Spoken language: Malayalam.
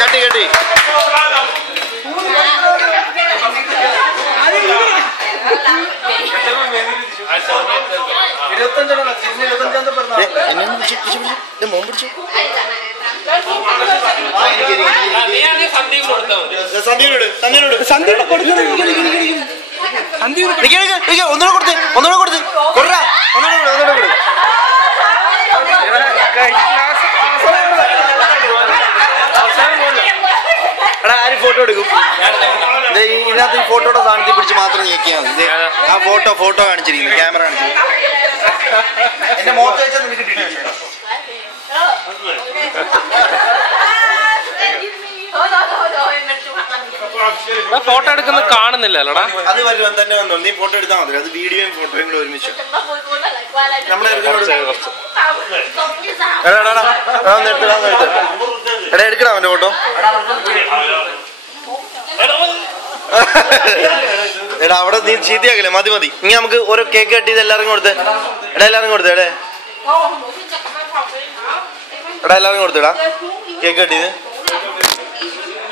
കട്ടി കട്ടി ഒന്നുകൂടെ കൊടുത്ത് കൊടാ ഒന്നുകൂടെ എടാ ആര് ഫോട്ടോ എടുക്കും ഇതിനകത്ത് ഈ ഫോട്ടോയുടെ സാധനത്തിൽ പിടിച്ച് മാത്രം ഞെക്കിയാൽ മതി ആ ഫോട്ടോ കാണിച്ചിരിക്കുന്നു ക്യാമറ കാണിച്ചിരിക്കുന്നു എന്റെ മുഖത്ത് വെച്ചാൽ നിനക്ക് കിട്ടിയിട്ടില്ല ഫോട്ടോ എടുക്കുന്നത് കാണുന്നില്ലല്ലോടാ അത് വരുവാൻ തന്നെ വന്നോ നീ ഫോട്ടോ എടുത്താൽ മതി അത് വീഡിയോയും ഫോട്ടോയും കൂടെ ഒരുമിച്ച് എടാ എടുക്കണം അവന്റെ ഫോട്ടോ എടാ അവിടെ നീ ചീത്തയാക്കില്ലേ മതി ഇനി നമുക്ക് ഓരോ കേക്ക് കട്ടിയത് എല്ലാവർക്കും കൊടുത്തേ എല്ലാവർക്കും കൊടുത്തേ എടാ എല്ലാവർക്കും കൊടുത്തേടാ കേക്ക് കട്ടിയത്